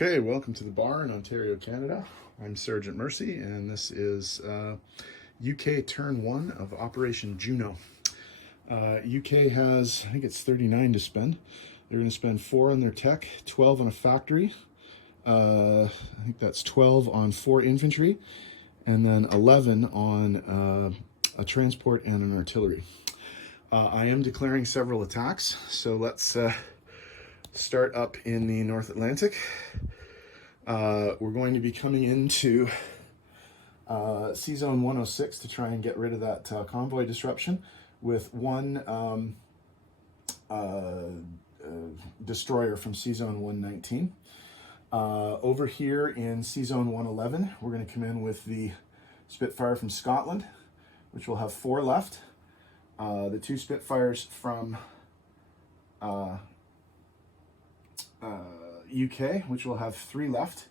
Okay, welcome to the bar in Ontario, Canada. I'm Sergeant Mercy, and this is UK Turn 1 of Operation Juno. UK has, I think it's 39 to spend. They're going to spend 4 on their tech, 12 on a factory. I think that's 12 on 4 infantry, and then 11 on a transport and an artillery. I am declaring several attacks, so let's start up in the North Atlantic. We're going to be coming into C-Zone 106 to try and get rid of that convoy disruption with one destroyer from C-Zone 119. Over here in C-Zone 111, we're going to come in with the Spitfire from Scotland, which will have 4 left. The 2 Spitfires from UK, which will have 3 left,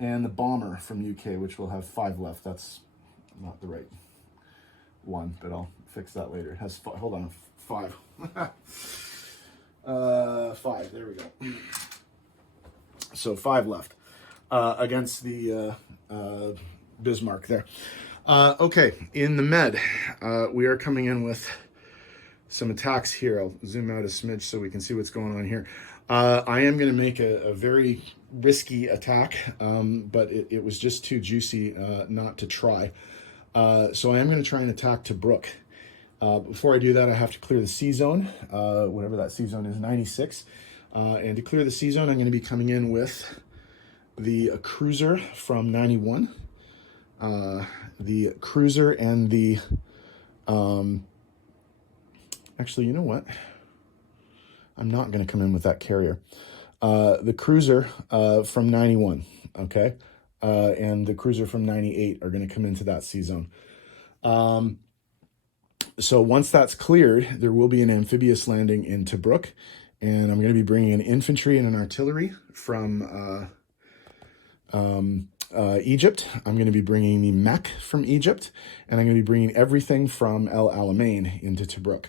and the Bomber from UK, which will have 5 left. That's not the right one, but I'll fix that later. It has, hold on, 5. 5, there we go. So 5 left against the Bismarck there. Okay, in the Med, we are coming in with some attacks here. I'll zoom out a smidge so we can see what's going on here. I am going to make a very risky attack, but it was just too juicy not to try. So I am going to try and attack Tobruk. Before I do that, I have to clear the C-Zone, whatever that C-Zone is, 96. And to clear the C-Zone, I'm going to be coming in with the cruiser from 91. The cruiser and the... actually, you know what? I'm not going to come in with that carrier. The cruiser from 91, okay? And the cruiser from 98 are going to come into that C-Zone. So once that's cleared, there will be an amphibious landing in Tobruk, and I'm going to be bringing an infantry and an artillery from Egypt. I'm going to be bringing the mech from Egypt, and I'm going to be bringing everything from El Alamein into Tobruk.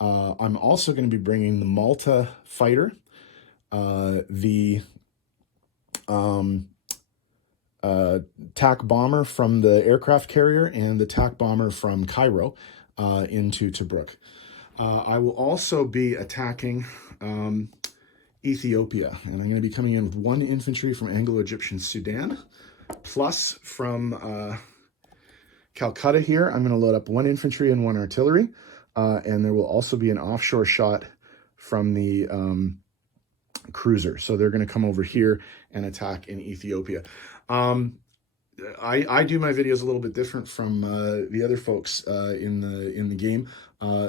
I'm also going to be bringing the Malta fighter, the TAC bomber from the aircraft carrier, and the TAC bomber from Cairo into Tobruk. I will also be attacking Ethiopia, and I'm going to be coming in with 1 infantry from Anglo-Egyptian Sudan, plus from Calcutta here. I'm going to load up 1 infantry and 1 artillery. And there will also be an offshore shot from the cruiser. So they're going to come over here and attack in Ethiopia. I do my videos a little bit different from the other folks in the game.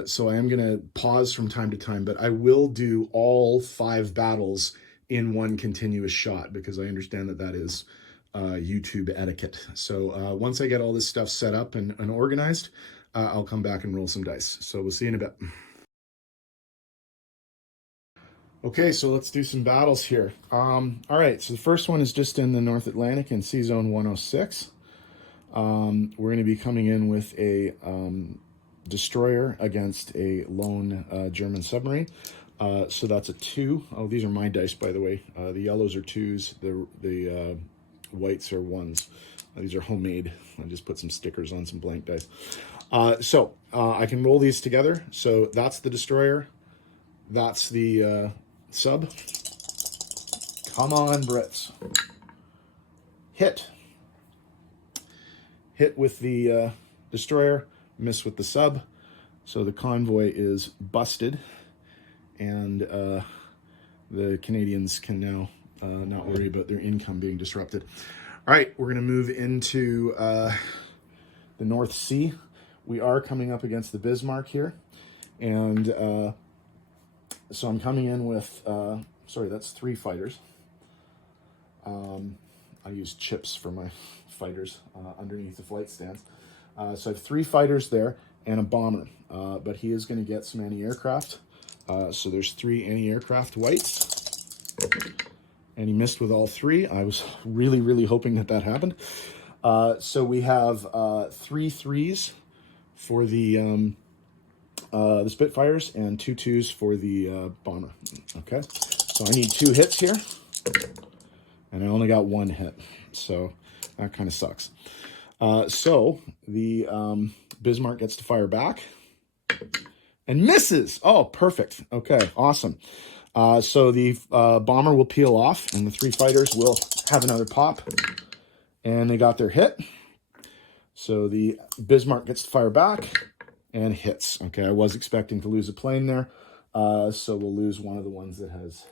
So I am going to pause from time to time, but I will do all 5 battles in one continuous shot because I understand that that is YouTube etiquette. So once I get all this stuff set up and organized, I'll come back and roll some dice. So we'll see you in a bit. Okay, so let's do some battles here. All right, so the first one is just in the North Atlantic in C-Zone 106. We're going to be coming in with a destroyer against a lone German submarine. So that's a 2. Oh, these are my dice, by the way. The yellows are 2s. The whites are 1s. These are homemade. I just put some stickers on some blank dice. I can roll these together. So that's the destroyer. That's the sub. Come on, Brits. Hit. Hit with the destroyer. Miss with the sub. So the convoy is busted. And the Canadians can now not worry about their income being disrupted. All right, we're going to move into the North Sea. We are coming up against the Bismarck here. And so I'm coming in with, sorry, that's 3 fighters. I use chips for my fighters underneath the flight stands. So I have 3 fighters there and a bomber. But he is going to get some anti-aircraft. So there's 3 anti-aircraft whites. And he missed with all 3. I was really, really hoping that happened. So we have 3 3s for the Spitfires and 2 2s for the bomber. Okay, so I need 2 hits here. and I only got one hit, so that kind of sucks. So the Bismarck gets to fire back and misses. Oh, perfect. Okay, awesome. So the bomber will peel off, and the 3 fighters will have another pop, and they got their hit. So the Bismarck gets to fire back and hits. Okay, I was expecting to lose a plane there, so we'll lose one of the ones that has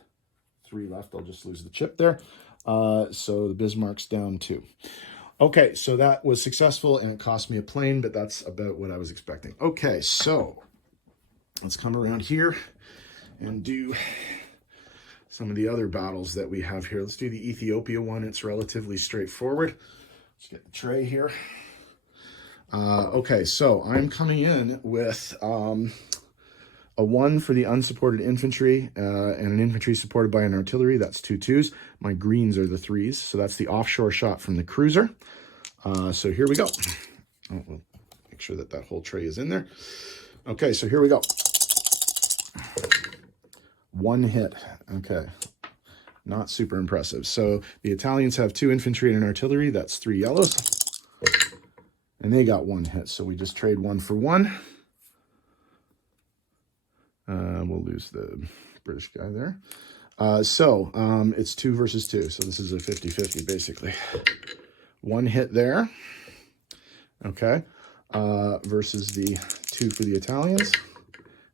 3 left. I'll just lose the chip there. So the Bismarck's down 2. Okay, so that was successful, and it cost me a plane, but that's about what I was expecting. Okay, so let's come around here and do some of the other battles that we have here. Let's do the Ethiopia one. It's relatively straightforward. Let's get the tray here. Okay, so I'm coming in with a 1 for the unsupported infantry and an infantry supported by an artillery. That's 2 2s. My greens are the 3s, so that's the offshore shot from the cruiser. So here we go. Oh, we'll make sure that that whole tray is in there. Okay, so here we go. 1 hit. Okay, not super impressive. So the Italians have 2 infantry and an artillery. That's 3 yellows. And they got 1 hit, so we just trade 1 for 1. We'll lose the British guy there. It's 2 versus 2, so this is a 50-50, basically. 1 hit there, okay, versus the 2 for the Italians.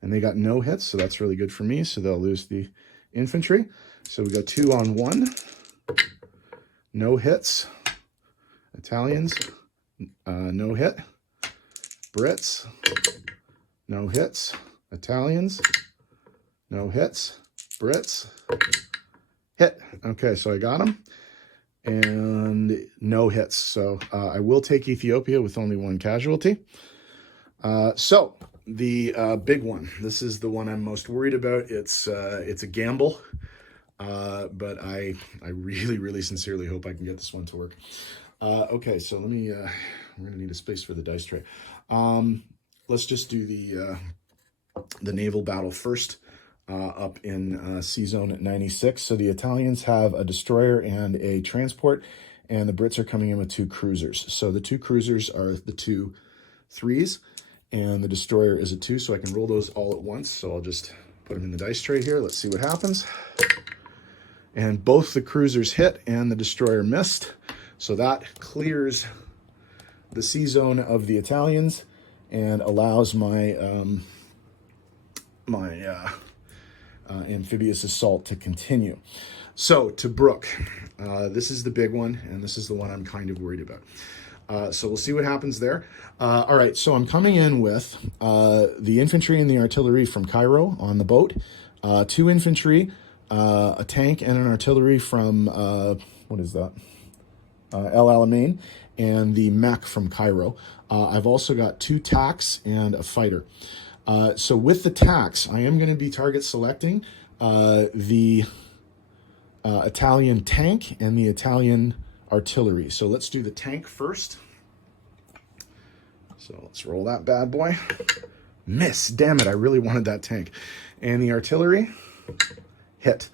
And they got no hits, so that's really good for me, so they'll lose the infantry. So we got 2 on 1. No hits. Italians, no hit. Brits, no hits. Italians, no hits. Brits, hit. Okay, so I got them. And no hits. So I will take Ethiopia with only 1 casualty. So the big one. This is the one I'm most worried about. It's a gamble. But I really, really sincerely hope I can get this one to work. Okay, so let me, we're going to need a space for the dice tray. Let's just do the naval battle first, up in Sea Zone at 96. So the Italians have a destroyer and a transport, and the Brits are coming in with 2 cruisers. So the 2 cruisers are the 2 3s, and the destroyer is a 2, so I can roll those all at once. So I'll just put them in the dice tray here. Let's see what happens. And both the cruisers hit and the destroyer missed. So that clears the sea zone of the Italians and allows my amphibious assault to continue. So Tobruk, this is the big one, and this is the one I'm kind of worried about. So we'll see what happens there. All right, so I'm coming in with the infantry and the artillery from Cairo on the boat, 2 infantry, a tank and an artillery from, what is that? El Alamein, and the mech from Cairo. I've also got 2 TACs and a fighter. So with the TACs, I am going to be target selecting the Italian tank and the Italian artillery. So let's do the tank first. So let's roll that bad boy. Miss, damn it, I really wanted that tank. And the artillery, hit.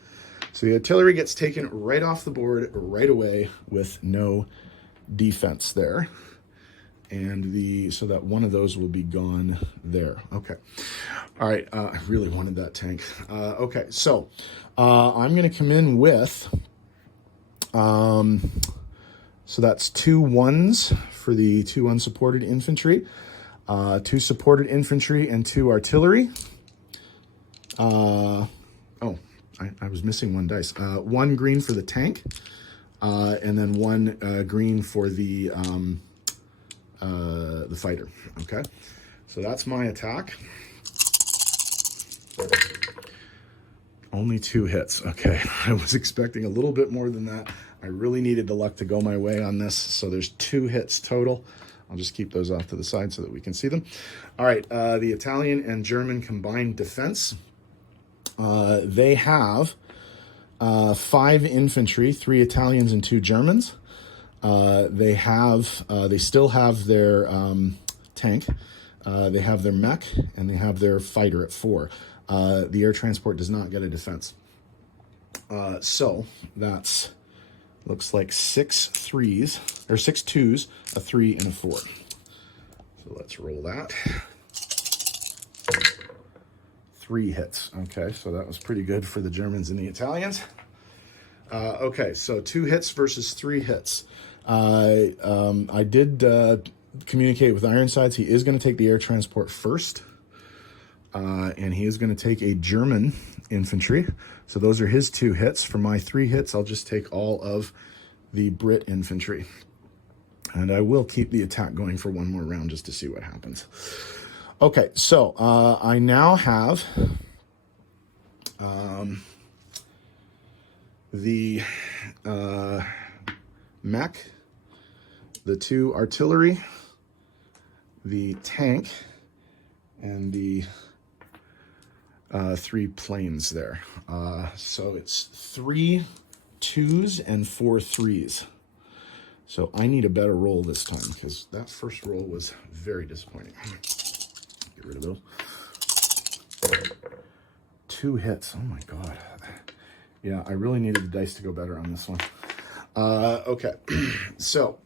So the artillery gets taken right off the board right away with no defense there. And so that one of those will be gone there. Okay. All right. I really wanted that tank. Okay. So I'm going to come in with, so that's 2 1s for the 2 unsupported infantry, 2 supported infantry, and 2 artillery. I was missing 1 dice. 1 green for the tank, and then 1 green for the fighter. Okay, so that's my attack. Only 2 hits. Okay, I was expecting a little bit more than that. I really needed the luck to go my way on this. So there's 2 hits total. I'll just keep those off to the side so that we can see them. All right, the Italian and German combined defense. They have 5 infantry, 3 Italians and 2 Germans. They still have their tank. They have their mech, and they have their fighter at 4. The air transport does not get a defense. So that's Looks like 6 threes, or 6 twos, a 3, and a 4. So let's roll that. 3 hits. Okay, so that was pretty good for the Germans and the Italians. Okay, so 2 hits versus 3 hits. I did communicate with Ironsides. He is going to take the air transport first. And he is going to take a German infantry. So those are his 2 hits. For my 3 hits, I'll just take all of the Brit infantry. And I will keep the attack going for one more round just to see what happens. Okay, so I now have the mech, the 2 artillery, the tank, and the 3 planes there. So it's 3 2s and 4 3s. So I need a better roll this time because that first roll was very disappointing. Get rid of those. 2 hits. Oh my God. Yeah, I really needed the dice to go better on this one. Okay, so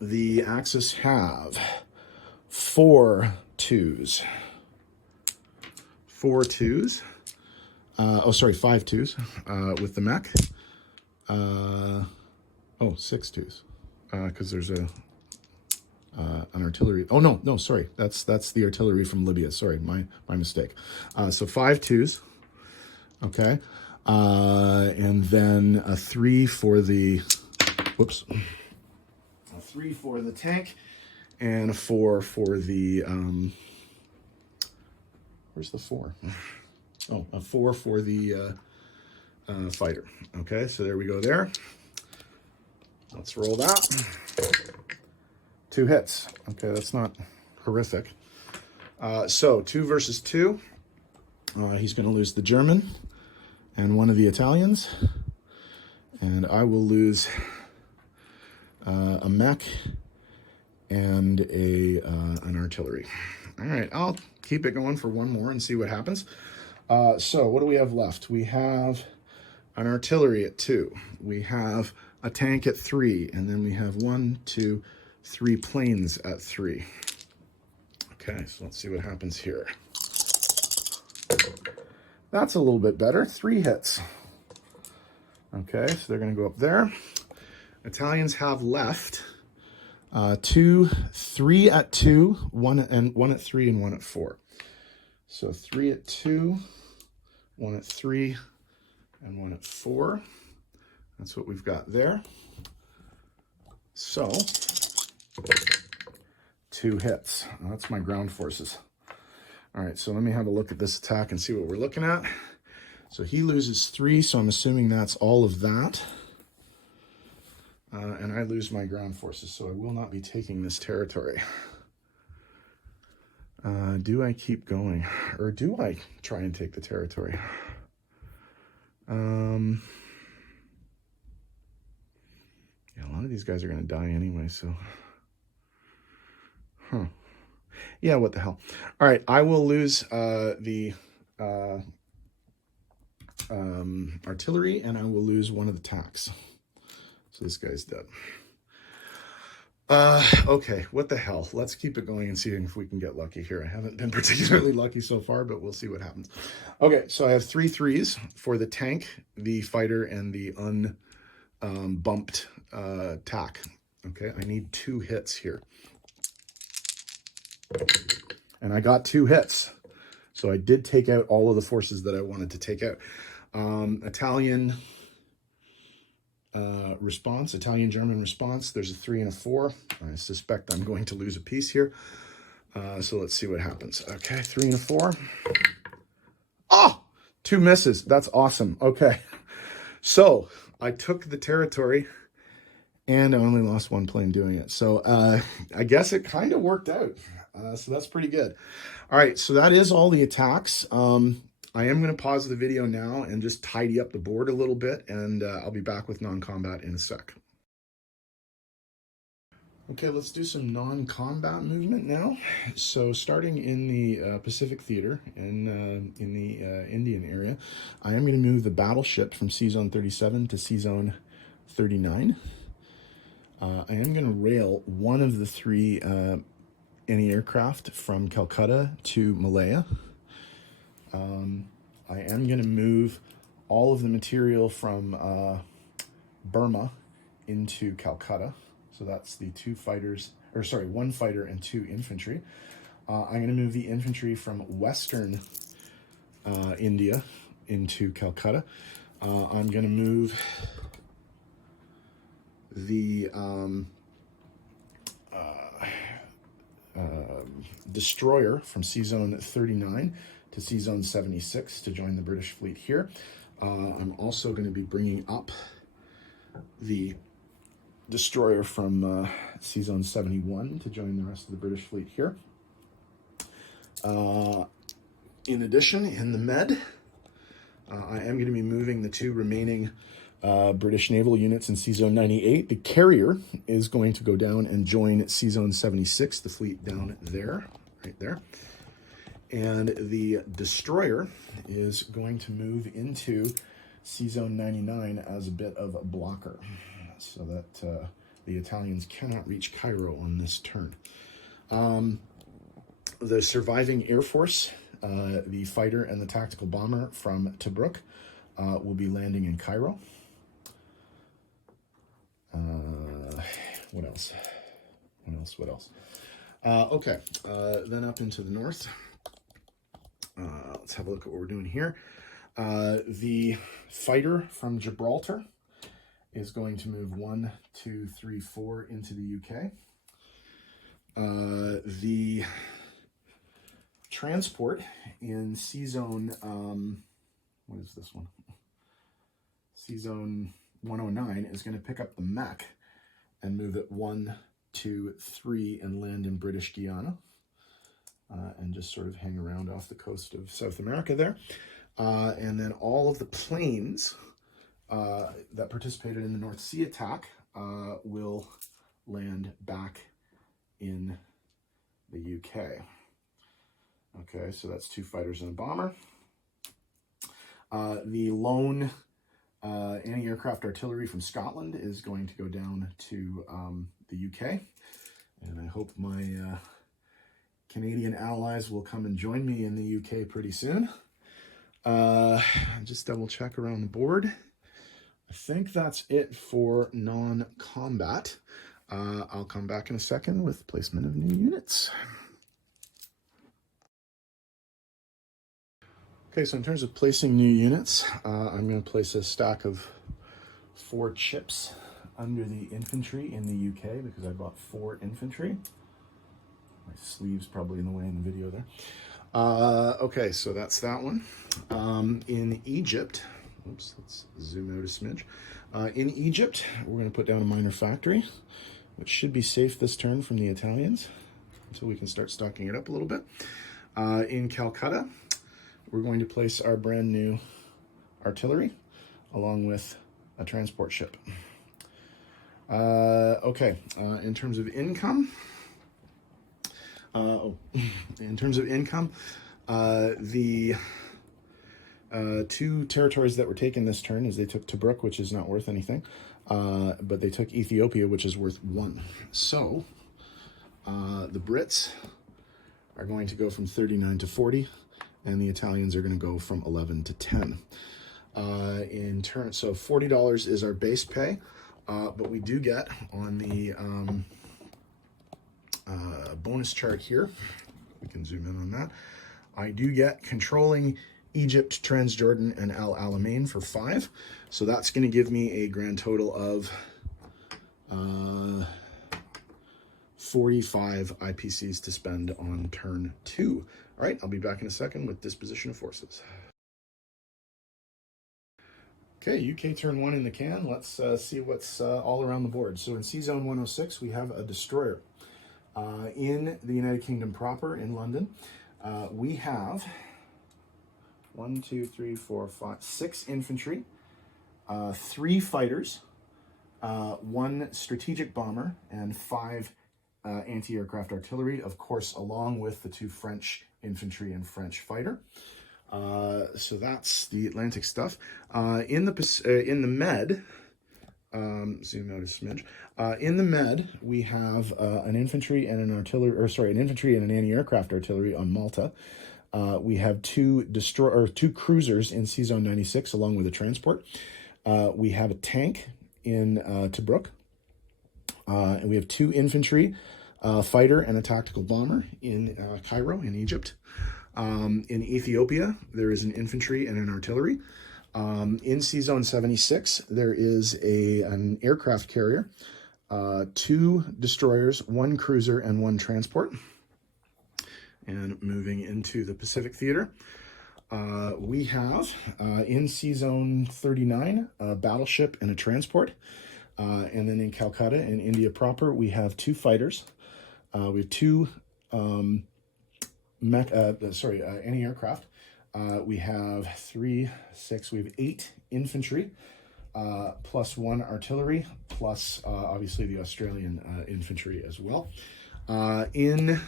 the Axis have 4 2s. 4 2s. 5 2s with the mech. 6 2s. Because there's an artillery. Oh, no, sorry. That's the artillery from Libya. Sorry, my mistake. So 5 2s. Okay. And then a 3 for the, a 3 for the tank, and a 4 for the, where's the 4? Oh, a 4 for the fighter. Okay, so there we go there. Let's roll that. 2 hits. Okay, that's not horrific. So 2 versus 2. He's going to lose the German and one of the Italians. And I will lose a mech and an artillery. All right, I'll keep it going for one more and see what happens. So what do we have left? We have an artillery at 2. We have a tank at 3. And then we have 1, 2, 3 planes at 3. Okay, so let's see what happens here. That's a little bit better. 3 hits. Okay, so they're going to go up there. Italians have left 3 at 2, 1 at 3, and 1 at 4. So 3 at 2, 1 at 3, and 1 at 4. That's what we've got there. So 2 hits. That's my ground forces. All right, so let me have a look at this attack and see what we're looking at. So he loses 3, so I'm assuming that's all of that. And I lose my ground forces, so I will not be taking this territory. Do I keep going? Or do I try and take the territory? Yeah, a lot of these guys are going to die anyway, so... Yeah, what the hell. All right, I will lose the artillery, and I will lose one of the tanks. So this guy's dead. Okay, what the hell. Let's keep it going and see if we can get lucky here. I haven't been particularly lucky so far, but we'll see what happens. Okay, so I have 3 3s for the tank, the fighter, and the unbumped tack. Okay, I need 2 hits here. And I got 2 hits. So I did take out all of the forces that I wanted to take out. Italian response, Italian-German response. There's a 3 and a 4. I suspect I'm going to lose a piece here. So let's see what happens. Okay, 3 and a 4. Oh, 2 misses. That's awesome. Okay. So I took the territory and I only lost 1 plane doing it. So I guess it kind of worked out. So that's pretty good. All right, so that is all the attacks. I am going to pause the video now and just tidy up the board a little bit, and I'll be back with non-combat in a sec. Okay, let's do some non-combat movement now. So starting in the Pacific Theater, in the Indian area, I am going to move the battleship from C-Zone 37 to C-Zone 39. I am going to rail one of the 3 anti-aircraft from Calcutta to Malaya. I am going to move all of the material from Burma into Calcutta. So that's the 2 fighters, or sorry, 1 fighter and 2 infantry. I'm going to move the infantry from Western India into Calcutta. I'm going to move the destroyer from C-Zone 39 to C-Zone 76 to join the British fleet here. I'm also going to be bringing up the destroyer from C-Zone 71 to join the rest of the British fleet here. In addition, in the Med, I am going to be moving the 2 remaining British naval units in C-Zone 98. The carrier is going to go down and join C-Zone 76, the fleet down there, right there. And the destroyer is going to move into C-Zone 99 as a bit of a blocker, so that the Italians cannot reach Cairo on this turn. The surviving Air Force, the fighter and the tactical bomber from Tobruk, will be landing in Cairo. What else? Okay, then up into the north. Let's have a look at what we're doing here. The fighter from Gibraltar is going to move 1, 2, 3, 4 into the UK. The transport in C-Zone, what is this one? C-Zone 109 is going to pick up the mech and move it 1, 2, 3 and land in British Guiana. And just sort of hang around off the coast of South America there. And then all of the planes that participated in the North Sea attack will land back in the UK. Okay, so that's 2 fighters and a bomber. The lone anti-aircraft artillery from Scotland is going to go down to the UK. And I hope my Canadian allies will come and join me in the UK pretty soon. Just double check around the board. I think that's it for non-combat. I'll come back in a second with placement of new units. Okay, so in terms of placing new units, I'm going to place a stack of 4 chips under the infantry in the UK because I bought 4 infantry. My sleeve's probably in the way in the video there. Okay, so that's that one. In Egypt, oops, let's zoom out a smidge. In Egypt, we're going to put down a minor factory, which should be safe this turn from the Italians until we can start stocking it up a little bit. In Calcutta, we're going to place our brand new artillery along with a transport ship. Okay, in terms of income, the 2 territories that were taken this turn is they took Tobruk, which is not worth anything, but they took Ethiopia, which is worth 1. So the Brits are going to go from 39 to 40, and the Italians are going to go from 11 to 10. In turn, so $40 is our base pay, but we do get on the bonus chart here, we can zoom in on that, I do get controlling Egypt, Transjordan, and Al Alamein for 5. So that's going to give me a grand total of 45 IPCs to spend on turn 2. All right, I'll be back in a second with disposition of forces. Okay, UK turn 1 in the can. Let's see what's all around the board. So in C-Zone 106, we have a destroyer. In the United Kingdom proper, in London, we have 1, 2, 3, 4, 5, 6 infantry, 3 fighters, 1 strategic bomber, and 5 anti-aircraft artillery, of course, along with the 2 French infantry and French fighter. So that's the Atlantic stuff. In the Med, Zoom out a smidge. In the Med, we have an infantry and an artillery, or sorry, an infantry and an anti-aircraft artillery on Malta. We have two cruisers in Sea Zone 96, along with a transport. We have a tank in Tobruk. And we have two infantry, fighter and a tactical bomber in Cairo, in Egypt. In Ethiopia, there is an infantry and an artillery. In Sea Zone 76, there is an aircraft carrier, two destroyers, one cruiser, and one transport. And moving into the Pacific Theater, we have in Sea Zone 39 a battleship and a transport. And then in Calcutta and India proper, we have two fighters. We have two anti-aircraft. We have 8 infantry, plus 1 artillery, plus obviously the Australian infantry as well. In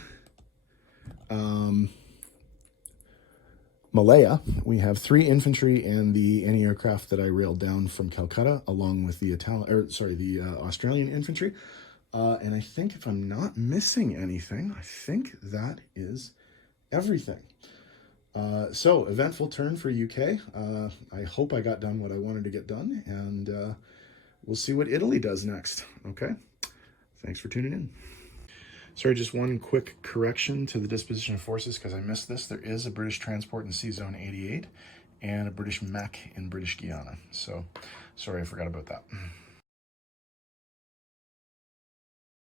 Malaya, we have 3 infantry and the anti-aircraft that I railed down from Calcutta, along with the Australian infantry. And I think, if I'm not missing anything, I think that is everything. So, eventful turn for UK. I hope I got done what I wanted to get done, and we'll see what Italy does next. Okay? Thanks for tuning in. Sorry, just one quick correction to the disposition of forces, because I missed this. There is a British transport in Sea Zone 88 and a British mech in British Guiana. So, sorry, I forgot about that.